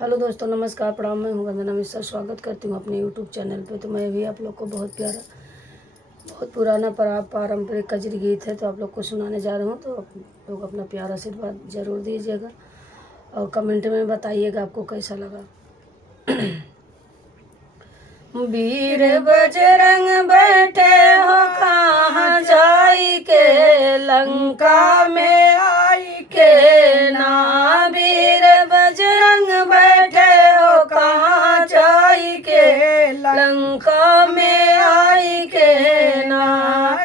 Hello दोस्तों, नमस्कार, प्रणाम। मैं हूँ वंदना मिश्रा। स्वागत करती हूँ अपने यूट्यूब चैनल पे। तो मैं भी आप लोग को बहुत पुराना पारंपरिक कजरी गीत है तो आप लोग को सुनाने जा रहा हूँ। तो आप लोग अपना प्यार आशीर्वाद ज़रूर दीजिएगा और कमेंट में बताइएगा आपको कैसा लगा। वीर बजरंग बैठे हो कहाँ जाई के, लंका में आई के ना। वीर बजरंग बैठे हो कहाँ जाई के, लंका में आई के ना।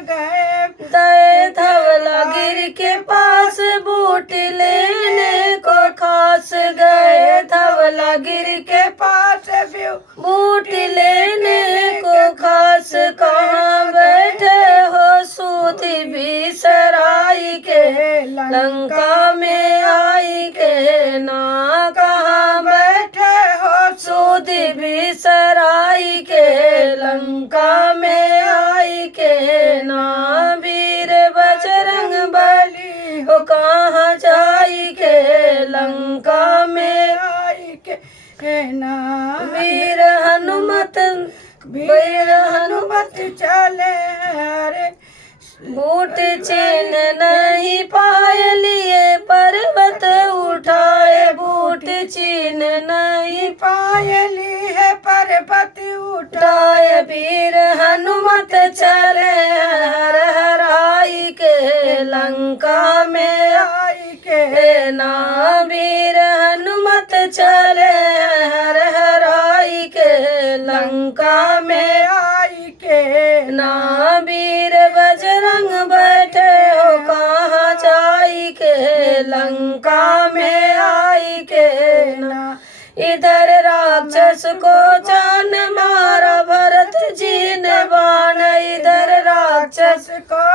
गए धवला गिर के पास बूट लेने को खास, गए धवला गिर के पास बूट लेने को खास। कहाँ बैठे हो सूती भी सराय के, लंका में आई के ना। कहाँ बैठे हो सूती भी सराय के, लंका में आई के ना। वीर बजरंग बली हो कहाँ जाई के, लंका में आई के ना। वीर हनुमत चले रे, बूट चैन नहीं पाए लिए पर्वत उठाए। बूट चैन नहीं पाए लिए पर्वत उठाए। वीर हनुमत चले हर हराई के, लंका में आई के ना। वीर हनुमत चले हर हराई के, लंका में आई के ना। वीर बजरंग बैठे हो कहाँ जाई के, लंका में आई के ना। इधर राक्षस को जान मारा भरत जी ने बाण, इधर राक्षस को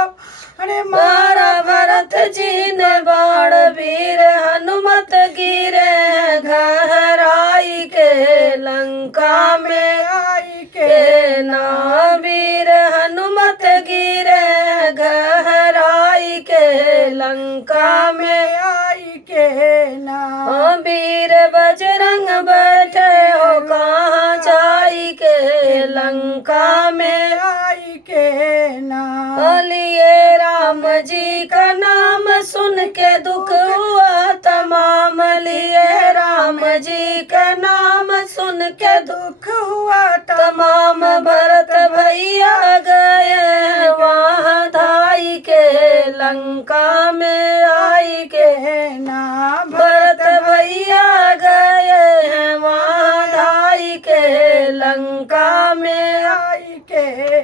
मारा भरत जी ने बाण। वीर हनुमत गिरे गहराई के, लंका में आई के ना। वीर हनुमत गिरे गहराई के, लंका में आई के ना। वीर बजरंग बैठे हो कहाँ जाई के, लंका में आई के ना। लिए राम जी का नाम सुन के दुख हुआ तमाम, लिए राम जी का नाम सुन के दुख हुआ तमाम। भरत भैया गए वहाँ धाई के, लंका में आई के ना। भरत भैया गए वहाँ धाई के, लंका में आई के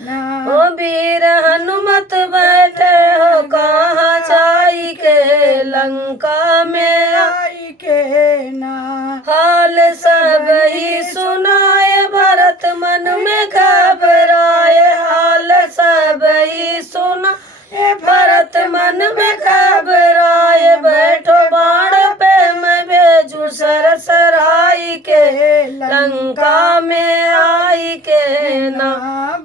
ना। वीर हनुमत बैठे हो कहाँ जाई के, लंका में आई के ना। हाल सब ही सुनाए भरत मन में घबराए, हाल सब ही सुना भरत मन में घबराए। बैठो बाण पे मैं भेजू सरसराई के, लंका में आई के ना।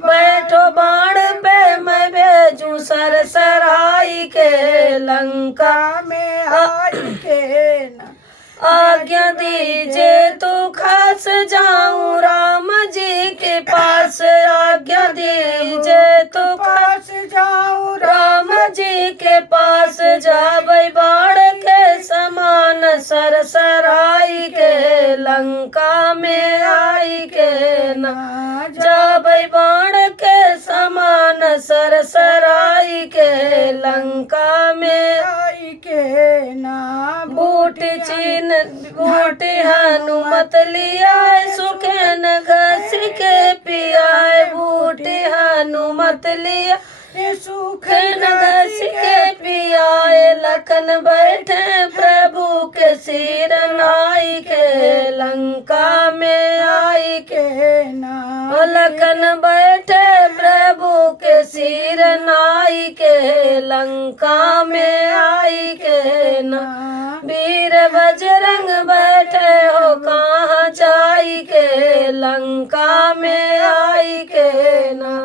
बैठो बाण पे मैं भेजू सरसराई के, लंका में आई के ना। आज्ञा दीजिए तो खास जाऊं राम जी के पास, आज्ञा दीजिए तो खास जाऊं राम जी के पास। जाबै बाण के समान सरसराई के, लंका में आई के ना। जाबै बाण के समान सरसराई के, लंका में आई के ना। बूट हनुमत लिया सुखेन घस के पियाए। बूट हनुमत लिया सुखेन घस के पियाए। लखन बैठे प्रभु के सिर नाई के, लंका में आई के ना। लखन बैठे प्रभु के सिर नाई के, लंका में आई के ना। वीर बजरंग बैठे हो कहाँ जाई के, लंका में आई के ना।